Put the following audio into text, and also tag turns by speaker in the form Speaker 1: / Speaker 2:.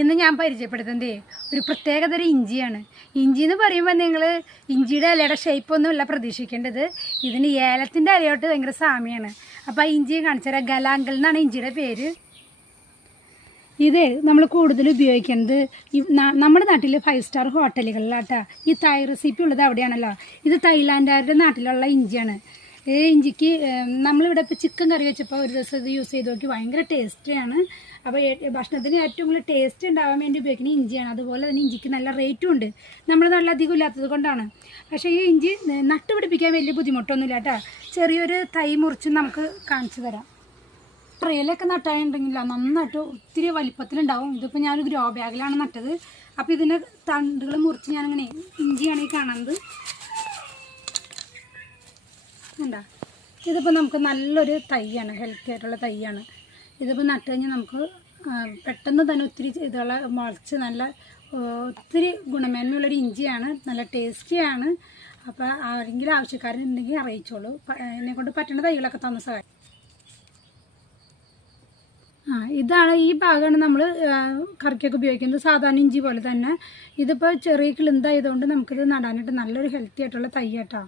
Speaker 1: ഇന്ന് ഞാൻ പരിചയപ്പെടുത്തുന്നത് ഒരു പ്രത്യേകതരം ഇഞ്ചിയാണ്. ഇഞ്ചി എന്ന് പറയുമ്പോൾ നിങ്ങൾ ഇഞ്ചിയുടെ ഇലയുടെ ഷേപ്പൊന്നുമല്ല പ്രതീക്ഷിക്കേണ്ടത്. ഇതിന് ഏലത്തിന്റെ ഇലയോട്ട് ഭയങ്കര സാമ്യമാണ് അപ്പോൾ ആ ഇഞ്ചി കാണിച്ചുതരാം ഗലാങ്കൽ എന്നാണ് ഇഞ്ചിയുടെ പേര്. ഇത് നമ്മൾ കൂടുതൽ ഉപയോഗിക്കുന്നത് നമ്മുടെ നാട്ടിൽ ഫൈവ് സ്റ്റാർ ഹോട്ടലുകളിലാട്ടാ ഈ തൈ റെസിപ്പി ഉള്ളത് അവിടെയാണല്ലോ. ഇത് തൈലാൻഡുകാരുടെ നാട്ടിലുള്ള ഇഞ്ചിയാണ്. ഈ ഇഞ്ചിക്ക് നമ്മളിവിടെ ഇപ്പോൾ ചിക്കൻ കറി വെച്ചപ്പോൾ ഒരു ദിവസം ഇത് യൂസ് ചെയ്ത് നോക്കി. ഭയങ്കര ടേസ്റ്റിയാണ് അപ്പോൾ ഭക്ഷണത്തിന് ഏറ്റവും കൂടുതൽ ടേസ്റ്റ് ഉണ്ടാവാൻ വേണ്ടി ഉപയോഗിക്കുന്ന ഇഞ്ചിയാണ്. അതുപോലെ തന്നെ ഇഞ്ചിക്ക് നല്ല റേറ്റും ഉണ്ട്. നമ്മൾ നല്ല അധികം ഇല്ലാത്തത് കൊണ്ടാണ്. പക്ഷേ ഈ ഇഞ്ചി നട്ട് നട്ടുപിടിപ്പിക്കാൻ വലിയ ബുദ്ധിമുട്ടൊന്നുമില്ല കേട്ടോ. ചെറിയൊരു തൈ മുറിച്ച് നമുക്ക് കാണിച്ചു തരാം. ട്രെയിലൊക്കെ നട്ടായിട്ടുണ്ടെങ്കില്ല നന്നായിട്ട് ഒത്തിരി വലിപ്പത്തിലുണ്ടാവും. ഇതിപ്പോൾ ഞാൻ ഗ്രോ ബാഗിലാണ് നട്ടത്. അപ്പോൾ ഇതിന്റെ തണ്ടുകൾ മുറിച്ച് ഞാനിങ്ങനെ ഇഞ്ചിയാണ് ഈ കാണുന്നത്. എന്താ ഇതിപ്പോൾ നമുക്ക് നല്ലൊരു തൈയാണ് ഹെൽത്തി ആയിട്ടുള്ള തൈയാണ്. ഇതിപ്പോൾ നട്ട് കഴിഞ്ഞാൽ നമുക്ക് പെട്ടെന്ന് തന്നെ ഒത്തിരി ഇതുകളെ മുളച്ച് നല്ല ഒത്തിരി ഗുണമേന്മയുള്ളൊരു ഇഞ്ചിയാണ് നല്ല ടേസ്റ്റിയാണ് അപ്പോൾ ആരെങ്കിലും ആവശ്യക്കാരനുണ്ടെങ്കിൽ അറിയിച്ചോളൂ. എന്നെക്കൊണ്ട് എന്നെ കൊണ്ട് പറ്റുന്ന തൈകളൊക്കെ തന്ന സഹായം ആ ഇതാണ് ഈ ഭാഗമാണ് നമ്മൾ കറിക്കൊക്കെ ഉപയോഗിക്കുന്നത്. സാധാരണ ഇഞ്ചി പോലെ തന്നെ. ഇതിപ്പോൾ ചെറിയ കിളിന്തായതുകൊണ്ട് നമുക്കിത് നടാനായിട്ട് നല്ലൊരു ഹെൽത്തി ആയിട്ടുള്ള തൈ കേട്ടോ